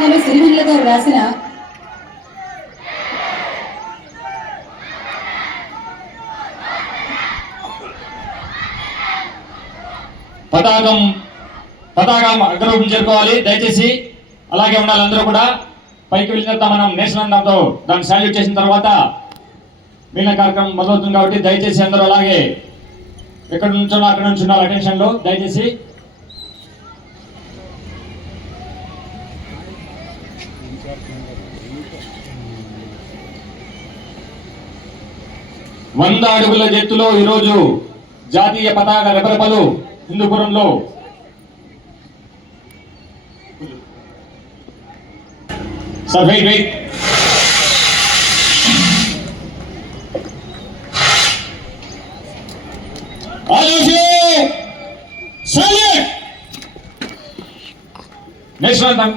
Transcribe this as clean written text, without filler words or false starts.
సినిమాలో సిరివెన్నెల గారు రాసిన పతాకం అగ్రరూపం చేరుకోవాలి దయచేసి. అలాగే ఉండాలి అందరూ కూడా. పైకి వెళ్ళిన తర్వాత మనం నేషనల్ అంతంతో దాన్ని సాల్యూట్ చేసిన తర్వాత మిగిలిన కార్యక్రమం మొదలవుతుంది కాబట్టి దయచేసి అందరూ అలాగే ఎక్కడ నుంచో అక్కడ నుంచి ఉండాలి అటెన్షన్లో దయచేసి. వంద అడుగుల ఎత్తులో ఈరోజు జాతీయ పతాక రెపరెపలు హిందూపురంలో సార్ వెయిట్ నేషనల్